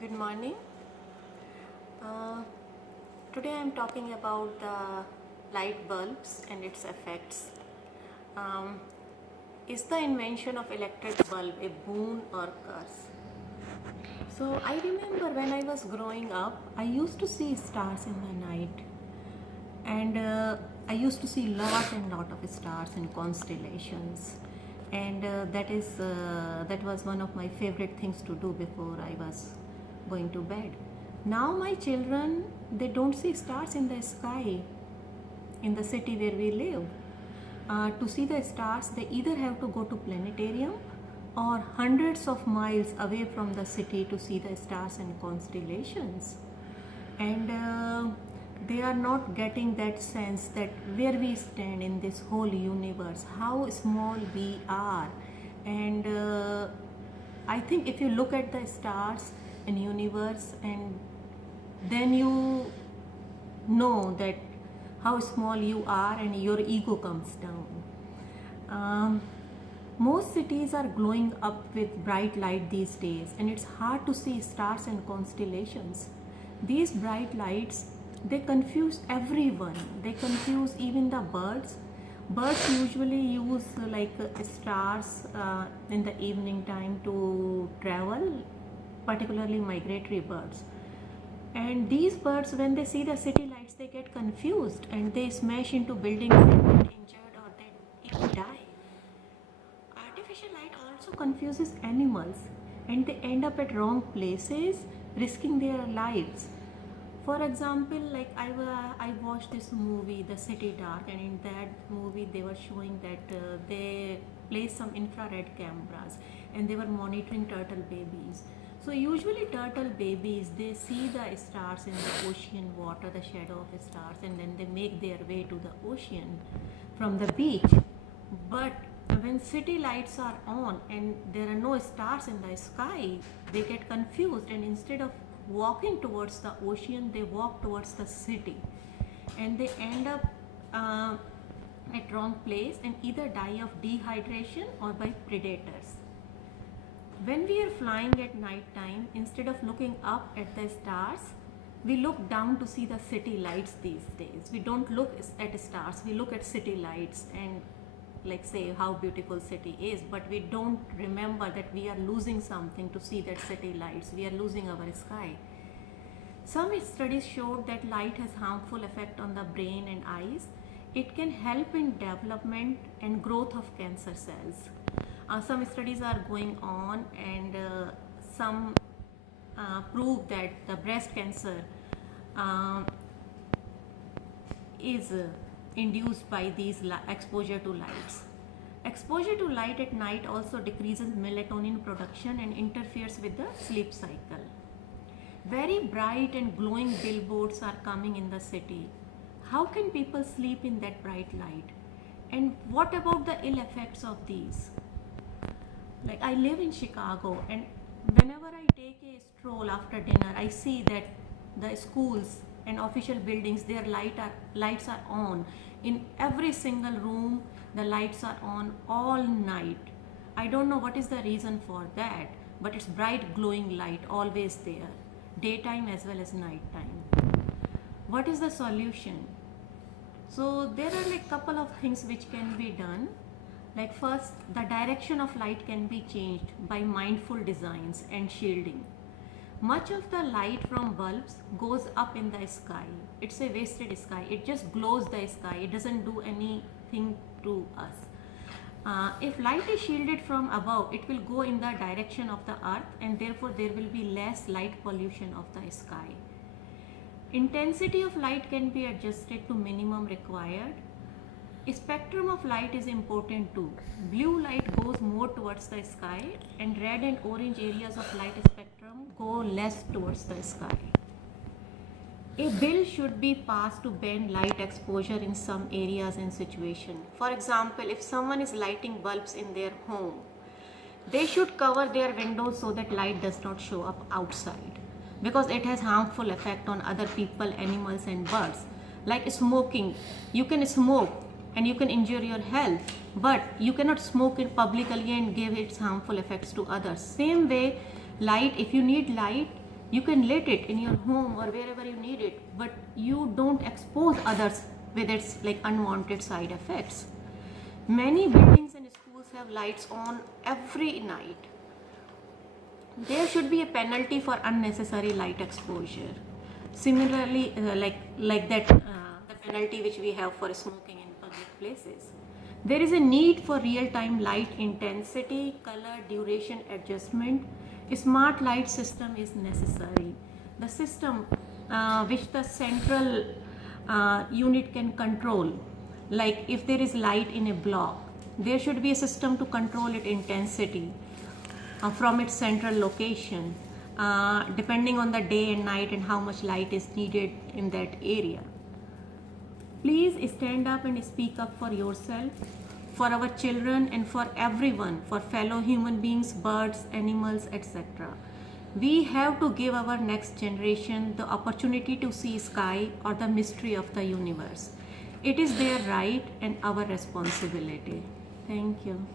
Good morning. Uh, Today I am talking about the light bulbs and its effects. Um, is the invention of electric bulb a boon or curse? So I remember when I was growing up, I used to see stars in the night, and I used to see lot and lot of stars and constellations, and that was one of my favorite things to do before I was going to bed. Now my children, they don't see stars in the sky in the city where we live. To see the stars, they either have to go to planetarium or hundreds of miles away from the city to see the stars and constellations. And they are not getting that sense that where we stand in this whole universe, how small we are. And I think if you look at the stars and universe, and then you know that how small you are and your ego comes down. Most cities are glowing up with bright light these days, and it's hard to see stars and constellations. These bright lights, they confuse everyone. They confuse even the birds. Birds usually use stars in the evening time to travel, particularly migratory birds. And these birds, when they see the city lights, they get confused and they smash into buildings and get injured, or they even die. Artificial light also confuses animals, and they end up at wrong places, risking their lives. For example, I watched this movie, The City Dark, and in that movie they were showing that they placed some infrared cameras and they were monitoring turtle babies. So usually turtle babies, they see the stars in the ocean water, the shadow of the stars, and then they make their way to the ocean from the beach. But when city lights are on and there are no stars in the sky, they get confused, and instead of walking towards the ocean, they walk towards the city, and they end up at wrong place and either die of dehydration or by predators. When we are flying at night time, instead of looking up at the stars, we look down to see the city lights these days. We don't look at stars, we look at city lights and say how beautiful city is, but we don't remember that we are losing something to see that city lights. We are losing our sky. Some studies showed that light has harmful effect on the brain and eyes. It can help in development and growth of cancer cells. Some studies are going on, and some prove that the breast cancer is induced by these exposure to lights. Exposure to light at night also decreases melatonin production and interferes with the sleep cycle. Very bright and glowing billboards are coming in the city. How can people sleep in that bright light? And what about the ill effects of these? I live in Chicago, and whenever I take a stroll after dinner, I see that the schools and official buildings, their lights are on. In every single room, the lights are on all night. I don't know what is the reason for that, but it's bright glowing light always there, daytime as well as nighttime. What is the solution? So there are couple of things which can be done. First, the direction of light can be changed by mindful designs and shielding. Much of the light from bulbs goes up in the sky. It's a wasted sky. It just glows the sky. It doesn't do anything to us. If light is shielded from above, it will go in the direction of the earth, and therefore there will be less light pollution of the sky. Intensity of light can be adjusted to minimum required. Spectrum of light is important too. Blue light goes more towards the sky, and red and orange areas of light spectrum go less towards the sky. A bill should be passed to ban light exposure in some areas and situations. For example, if someone is lighting bulbs in their home, they should cover their windows so that light does not show up outside, because it has harmful effect on other people, animals and birds. Like smoking, you can smoke and you can injure your health, but you cannot smoke it publicly and give its harmful effects to others. Same way, light, if you need light, You can lit it in your home or wherever you need it, but you don't expose others with its like unwanted side effects. Many buildings and schools have lights on every night. There should be a penalty for unnecessary light exposure. Similarly, like that, the penalty which we have for smoking in public places. There is a need for real-time light intensity, color, duration adjustment. A smart light system is necessary. The system which the central unit can control, like if there is light in a block, there should be a system to control its intensity from its central location, depending on the day and night and how much light is needed in that area. Please stand up and speak up for yourself, for our children, and for everyone, for fellow human beings, birds, animals, etc. We have to give our next generation the opportunity to see sky or the mystery of the universe. It is their right and our responsibility. Thank you.